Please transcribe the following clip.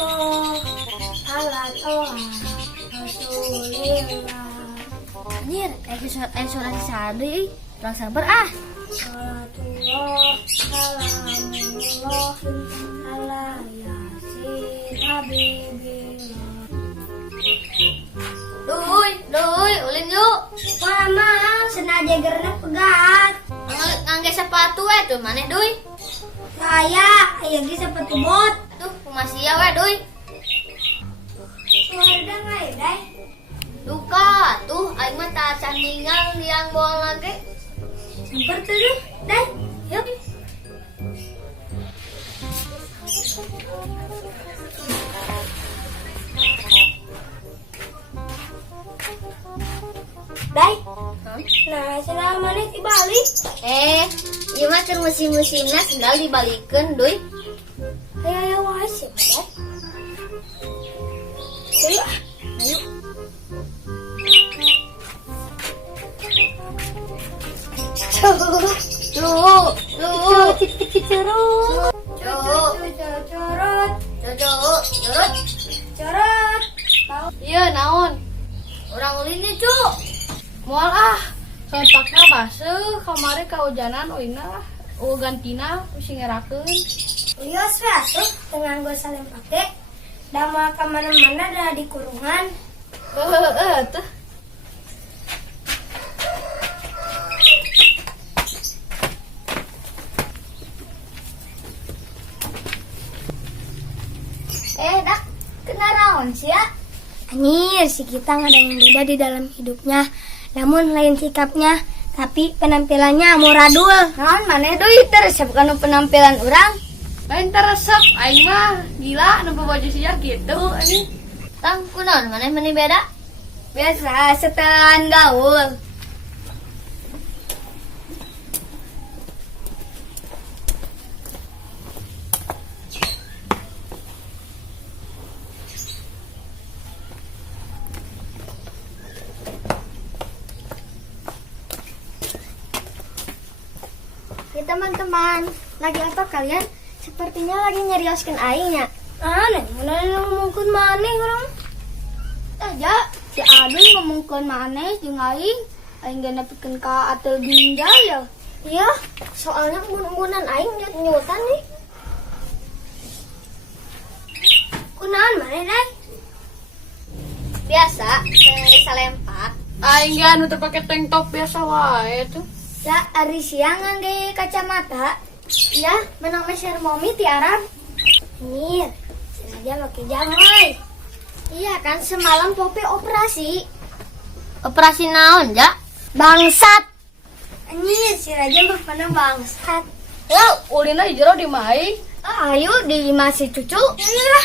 ala toa rasulillah. Anjir, sholat sehari orang sabar ah. Salatullah salamullah ala yasin habibillah. Duy, ulin yuk. Mama senaja gerna pegat. Ngangge sepatu tuh maneh duy. Saya aya ge sepatu bot. Tuh, masih ya we duy. Keluarga ngai dai. Duka, tuh aing mah tak candingan liang boal lagi. Sabar tuh deh, dai. Yuk. Dai. Nah, cenah maneh dibalik. Ieu mah keur musim-musimna sendal dibalikeun duy. Aya wae sih, Dai. Ayo. Ayo. Tuh. Cerut. Cerut. Iya naon? Orang ulin nih cu. Moal ah. Sontakna baseuh kamari kahujanan oina. Gantina mesti ngerakeun. Iya, atuh dengan gue saling pake. Da mau kemana-mana dah di kurungan. Tuh. Dak, kena naon sih ya? Anjir, si kita ada yang beda di dalam hidupnya. Namun lain sikapnya, tapi penampilannya amuradul. Naon maneh deui teresep kana penampilan urang? Lain teresep aing mah gila nempo baju sia gitu anjing. Tang kunaon maneh beda? Biasa setelan gaul. Teman-teman, lagi apa kalian? Sepertinya lagi nyerioskeun aing nya. Aneh, mana ngomongkeun maneh urang? Aja, si Adul ngomongkeun maneh jeung aing. Aing geus nepikeun ka atel ginjal ya. Iya, soalnya mun-munan aing nyutan nih. Kunaon maneh, Dai? Biasa, bisa lempat. Aing ge anu teu pake tank top biasa wae tuh. Ya, ari siang ngangge kacamata. Ya, menang meser momi ti Arab. Nih, sengaja pakai jam, woy. Iya kan semalam Popi operasi. Operasi naon, Ja? Bangsat. Anjir, si Raja bapana bangsat. Ya, ulina di jero di maing. Ayo di masih cucu. Iya.